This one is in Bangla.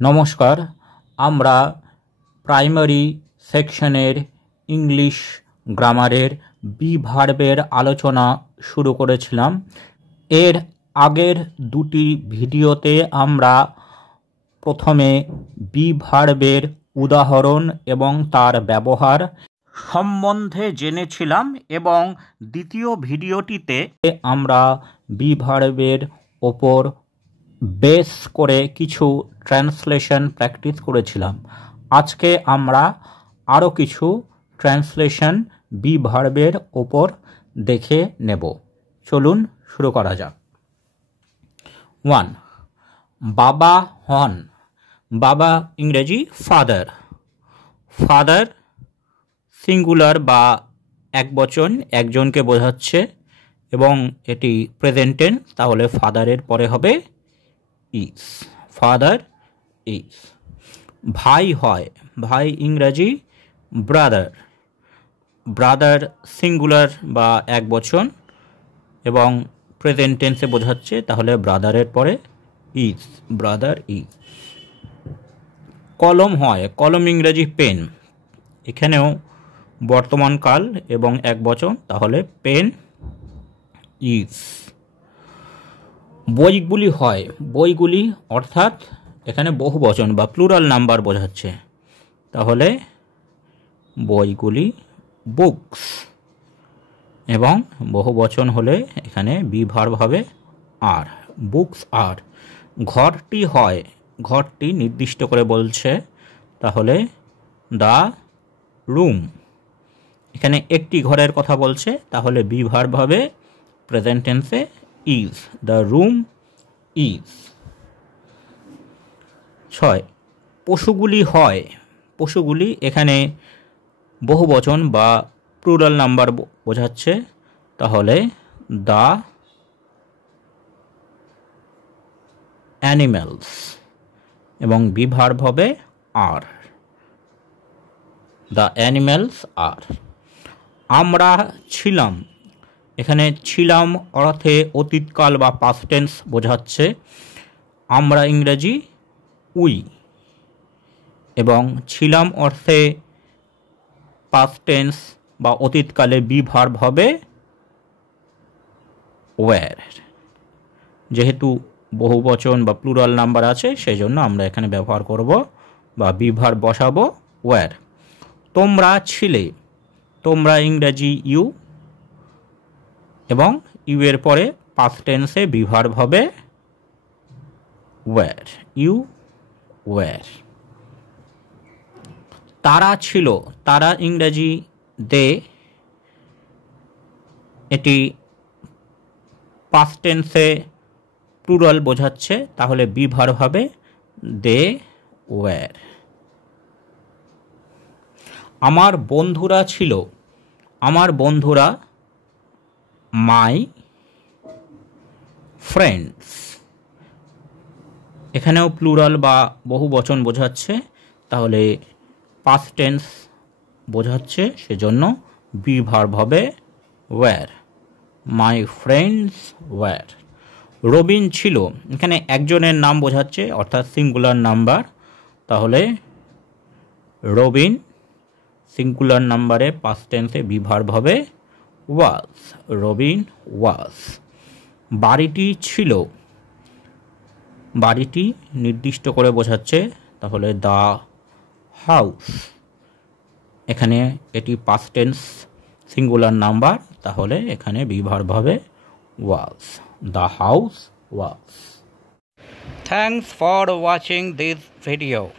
নমস্কার, আমরা প্রাইমারি সেকশনের ইংলিশ গ্রামারের বি ভার্বের আলোচনা শুরু করেছিলাম। এর আগের দুটি ভিডিওতে আমরা প্রথমে বি ভার্বের উদাহরণ এবং তার ব্যবহার সম্বন্ধে জেনেছিলাম এবং দ্বিতীয় ভিডিওটিতে আমরা বি ভার্বের ওপর বেস করে কিছু ট্রান্সলেশন প্র্যাকটিস করেছিলাম। আজকে আমরা আরও কিছু ট্রান্সলেশন বি ভার্বের ওপর দেখে নেব। চলুন শুরু করা যাক। 1. বাবা হন। বাবা ইংরেজি ফাদার। ফাদার সিঙ্গুলার বা একবচন, একজনকে বোঝাচ্ছে এবং এটি প্রেজেন্ট টেন্স, তাহলে ফাদারের পরে হবে ইজ। Father is. ভাই হয়। ভাই ইংরাজি ব্রাদার। ব্রাদার সিঙ্গুলার বা একবচন এবং প্রেজেন্ট টেন্সে বোঝাচ্ছে, তাহলে ব্রাদারের পরে ইজ। Brother is. কলম হয়। কলম ইংরাজি পেন। এখানেও বর্তমানকাল এবং একবচন, তাহলে পেন ইজ। বইগুলি হয়। বইগুলি অর্থাৎ এখানে বহু বচন বা প্লুরাল নাম্বার বোঝাচ্ছে, তাহলে বইগুলি বুকস। এবং বহু বচন হলে এখানে বি ভার্ব হবে আর, বুকস আর। ঘরটি হয়। ঘরটি নির্দিষ্ট করে বলছে, তাহলে দ্য রুম। এখানে একটি ঘরের কথা বলছে, তাহলে বি ভার্ব হবে প্রেজেন্ট টেন্সে ইজ। The room is. 6. পশুগুলি হয়। পশুগুলি এখানে বহু বচন বা প্লুরাল নাম্বার বোঝাচ্ছে, তাহলে দ্য অ্যানিম্যালস এবং বি ভার্ব হবে আর। দ্য অ্যানিম্যালস আর। আমরা ছিলাম। এখানে ছিলাম অর্থে অতীতকাল বা পাস্ট টেন্স বোঝাচ্ছে। আমরা ইংরেজি উই এবং ছিলাম অর্থে পাস্ট টেন্স বা অতীতকালে বি ভার্ব হবে ওয়্যার। যেহেতু বহু বচন বা প্লুরাল নাম্বার আছে, সেই জন্য আমরা এখানে ব্যবহার করব বা বি ভার্ব বসাবো ওয়্যার। তোমরা ছিলে। তোমরা ইংরেজি ইউ এবং ইউ এর পরে পাস্ট টেন্সে বি ভার্ব হবে ওয়্যার। You were. তারা ছিল। তারা ইংরেজি দে। এটি পাস্ট টেন্সে প্লুরাল বোঝাচ্ছে, তাহলে বি ভার্ব হবে দে ওয়্যার। আমার বন্ধুরা ছিল। আমার বন্ধুরা মাই ফ্রেন্ডস। এখানেও প্লুরাল বা বহু বচন বোঝাচ্ছে, তাহলে পাস্ট টেন্স বোঝাচ্ছে, সেজন্য বি ভার্ব হবে were. My friends were. Robin ছিল। এখানে একজনের নাম বোঝাচ্ছে, অর্থাৎ সিঙ্গুলার নাম্বার, তাহলে রবিন সিঙ্গুলার নাম্বারে পাস্ট টেন্সে বি ভার্ব হবে ওয়াজ। রবিন ওয়াজ। বাড়িটি ছিল। বাড়িটি নির্দিষ্ট করে বোঝাচ্ছে, তাহলে দ্য হাউস। এখানে এটি পাস্ট টেন্স সিঙ্গুলার নাম্বার, তাহলে এখানে বি ভার্ব হবে was. The house was. Thanks for watching this video.